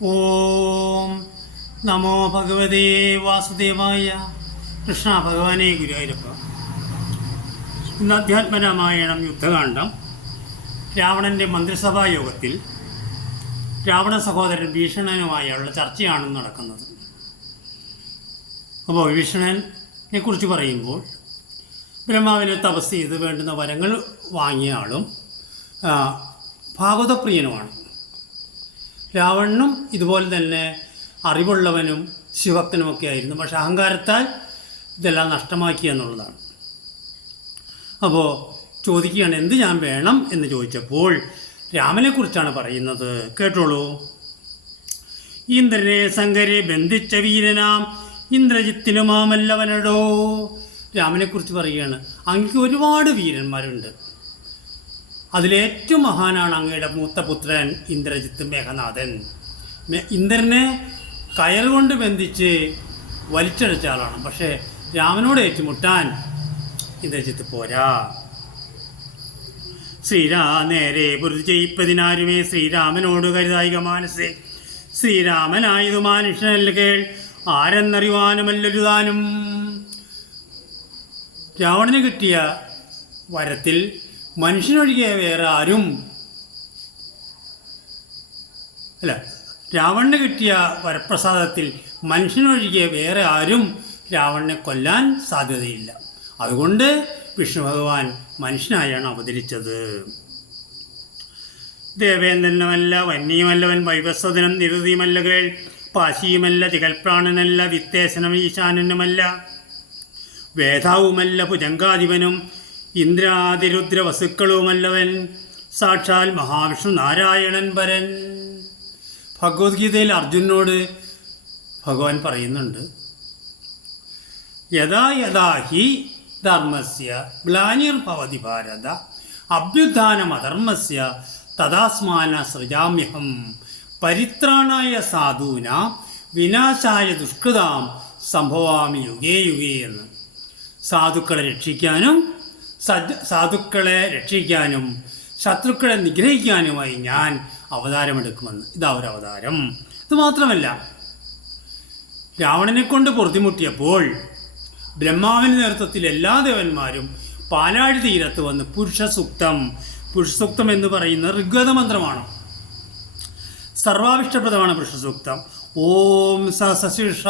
ഓം നമോ ഭഗവതേ വാസുദേവായ. കൃഷ്ണ ഭഗവാനെ ഗുരുവായൂരപ്പ. ഇന്ന് അധ്യാത്മരാമായണം യുദ്ധകാന്ഡം. രാവണൻ്റെ മന്ത്രിസഭാ യോഗത്തിൽ രാവണ സഹോദരൻ ഭീഷണനുമായുള്ള ചർച്ചയാണ് നടക്കുന്നത്. അപ്പോൾ വിഭീഷണനെ കുറിച്ച് പറയുമ്പോൾ ബ്രഹ്മാവിനെ തപസ് ചെയ്ത് വേണ്ടുന്ന വരങ്ങൾ വാങ്ങിയ ആളും ഭാഗവതപ്രിയനുമാണ്. രാവണനും ഇതുപോലെ തന്നെ അറിവുള്ളവനും ശിവഭക്തനുമൊക്കെ ആയിരുന്നു. പക്ഷെ അഹങ്കാരത്താൽ ഇതെല്ലാം നഷ്ടമാക്കി എന്നുള്ളതാണ്. അപ്പോൾ ചോദിക്കുകയാണ്, എന്ത് ഞാൻ വേണം എന്ന് ചോദിച്ചപ്പോൾ രാമനെക്കുറിച്ചാണ് പറയുന്നത്. കേട്ടോളൂ. ഇന്ദ്രനെ ശങ്കരെ ബന്ധിച്ച വീരനാം ഇന്ദ്രജിത്തിനുമാമല്ലവനടോ. രാമനെക്കുറിച്ച് പറയുകയാണ്, അങ്ങക്ക് ഒരുപാട് വീരന്മാരുണ്ട്. അതിലേറ്റവും മഹാനാണ് അങ്ങയുടെ മൂത്ത പുത്രൻ ഇന്ദ്രജിത്ത് മേഘനാഥൻ. ഇന്ദ്രനെ കയർ കൊണ്ട് ബന്ധിച്ച് വലിച്ചടിച്ച ആളാണ്. പക്ഷേ രാമനോട് ഏറ്റുമുട്ടാൻ ഇന്ദ്രജിത്ത് പോരാ. നേരെ പൊരുതി ചെയ്യിപ്പതിനാരുമേ ശ്രീരാമനോട് കരുതായിക മാനസേ. ശ്രീരാമനായതു മനുഷ്യനല്ല കേൾ, ആരെന്നറിവാനുമല്ലൊരുതാനും. രാവണന് കിട്ടിയ വരത്തിൽ മനുഷ്യനൊഴികെ വേറെ ആരും രാവണന് കിട്ടിയ വരപ്രസാദത്തിൽ മനുഷ്യനൊഴികെ വേറെ ആരും രാവണനെ കൊല്ലാൻ സാധ്യതയില്ല. അതുകൊണ്ട് വിഷ്ണു ഭഗവാൻ മനുഷ്യനായാണ് അവതരിച്ചത്. ദേവേന്ദ്രനുമല്ല, വന്യമല്ലവൻ, വൈവസ്വതനം, നിരുതിയുമല്ല കേൾ, പാശിയുമല്ല, തികൽപ്രാണനല്ല, വിത്തേശനം ഈശാനനുമല്ല, വേദാവുമല്ല, ഭുജങ്കാധിപനും, ഇന്ദ്രാതിരുദ്ര വസുക്കളുമല്ലവൻ, സാക്ഷാൽ മഹാവിഷ്ണു നാരായണൻ പരൻ. ഭഗവത്ഗീതയിൽ അർജുനോട് ഭഗവാൻ പറയുന്നുണ്ട്, യഥാ യഥാ ഹി ധർമ്മസ്യ ഗ്ലാനിർഭവതി ഭാരത അഭ്യുത്ഥാനമധർമ്മസ്യ തദാസ്മാന സൃജാമ്യഹം പരിത്രാണായ സാധൂനാം വിനാശായ ദുഷ്കൃതാം സംഭവാമി യുഗേ യുഗേ എന്ന്. സാധുക്കളെ രക്ഷിക്കാനും ശത്രുക്കളെ നിഗ്രഹിക്കാനുമായി ഞാൻ അവതാരമെടുക്കുമെന്ന്. ഇതാ ഒരു അവതാരം. ഇത് മാത്രമല്ല, രാവണനെ കൊണ്ട് പൊറുതിമുട്ടിയപ്പോൾ ബ്രഹ്മാവിൻ്റെ നേതൃത്വത്തിൽ എല്ലാ ദേവന്മാരും പാലാഴി തീരത്ത് വന്ന് പുരുഷസൂക്തം എന്ന് പറയുന്ന ഋഗ്വേദ മന്ത്രമാണ്. സർവാഭിഷ്ടപ്രദമാണ് പുരുഷസൂക്തം. ഓം സശിഷ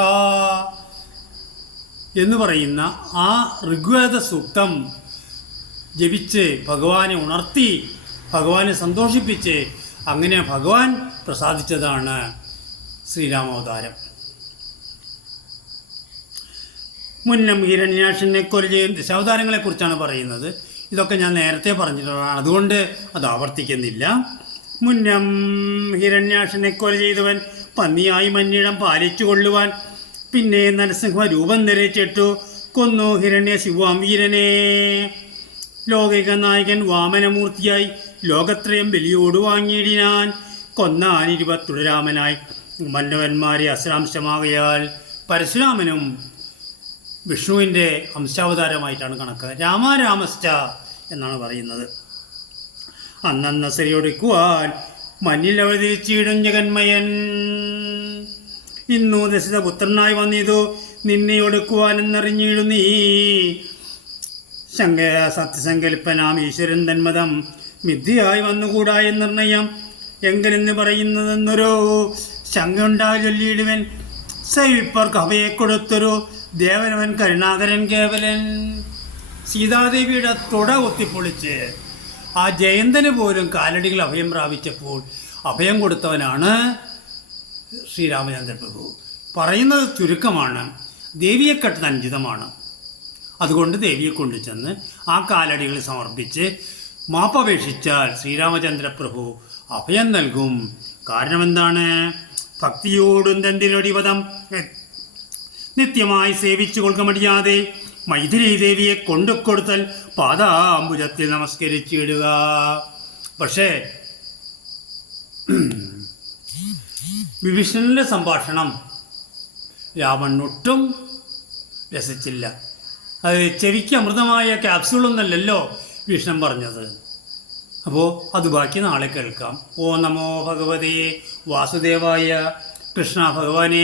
എന്ന് പറയുന്ന ആ ഋഗ്വേദ സൂക്തം ജപിച്ച് ഭഗവാനെ ഉണർത്തി, ഭഗവാനെ സന്തോഷിപ്പിച്ച് അങ്ങനെ ഭഗവാൻ പ്രസാദിച്ചതാണ് ശ്രീരാമാവതാരം. മുന്നം ഹിരണ്യാക്ഷനെ കൊല ചെയ്യുന്ന ദശാവതാരങ്ങളെക്കുറിച്ചാണ് പറയുന്നത്. ഇതൊക്കെ ഞാൻ നേരത്തെ പറഞ്ഞിട്ടുള്ളതാണ്, അതുകൊണ്ട് അത് ആവർത്തിക്കുന്നില്ല. മുന്നം ഹിരണ്യാക്ഷനെ കൊല ചെയ്തവൻ പന്നിയായി മഞ്ഞിടം പാലിച്ചു കൊള്ളുവാൻ പിന്നെ നരസിംഹ രൂപം ധരിച്ചിട്ടു കൊന്നു ഹിരണ്യ ശിവാം വീരനെ. ലോകിക നായകൻ വാമനമൂർത്തിയായി ലോകത്രയം ബലിയോട് വാങ്ങിയിടിനാൻ. കൊന്നാൻ 20 രാമനായി മന്നവന്മാരെ അശ്രാംശമാകയാൽ പരശുരാമനും വിഷ്ണുവിൻ്റെ അംശാവതാരമായിട്ടാണ് കണക്ക്. രാമാരാമശ്ച എന്നാണ് പറയുന്നത്. അന്നന്ന സരിയൊടുക്കുവാൻ മഞ്ഞിൽ അവതരിച്ചിടും ജഗന്മയൻ. ഇന്നു ദശരഥപുത്രനായി വന്നിതു നിന്നെ ഒടുക്കുവാനെന്നറിഞ്ഞിടു നീ. സത്യസങ്കല്പനാം ഈശ്വരൻ തന്മതം മിഥ്യയായി വന്നുകൂടാ എന്ന് നിർണയം എങ്കലെന്ന് പറയുന്നതെന്നൊരു ശങ്കയുണ്ടായി ചൊല്ലിയിടുവൻ. സൈവിപ്പർക്ക് അവയെ കൊടുത്തൊരു ദേവനവൻ കരുണാകരൻ കേവലൻ. സീതാദേവിയുടെ തുട കുത്തിപ്പൊളിച്ച് ആ ജയന്തന് പോലും കാലടികൾ അഭയം പ്രാപിച്ചപ്പോൾ അഭയം കൊടുത്തവനാണ് ശ്രീരാമചന്ദ്ര പ്രഭു. പറയുന്നത് ചുരുക്കമാണ്, ദേവിയെ കെട്ടുന്ന അനുചിതമാണ്. അതുകൊണ്ട് ദേവിയെ കൊണ്ടുചെന്ന് ആ കാലടികൾ സമർപ്പിച്ച് മാപ്പപേക്ഷിച്ചാൽ ശ്രീരാമചന്ദ്ര പ്രഭു അഭയം നൽകും. കാരണമെന്താണ്? ഭക്തിയോടും തന്തിരൊടിപദം നിത്യമായി സേവിച്ചു കൊൽക്കമടിയാതെ മൈഥിലി ദേവിയെ കൊണ്ടുകൊടുത്തൽ പാദാംബുജത്തിൽ നമസ്കരിച്ചിടുക. പക്ഷേ വിഭീഷണന്റെ സംഭാഷണം രാവണനൊട്ടും രസിച്ചില്ല. അത് ചെവിക്ക് അമൃതമായ ക്യാപ്സ്യൂളൊന്നല്ലല്ലോ ഭീഷണൻ പറഞ്ഞത്. അപ്പോൾ അത് ബാക്കി നാളെ കേൾക്കാം. ഓ നമോ ഭഗവതേ വാസുദേവായ. കൃഷ്ണ ഭഗവാനെ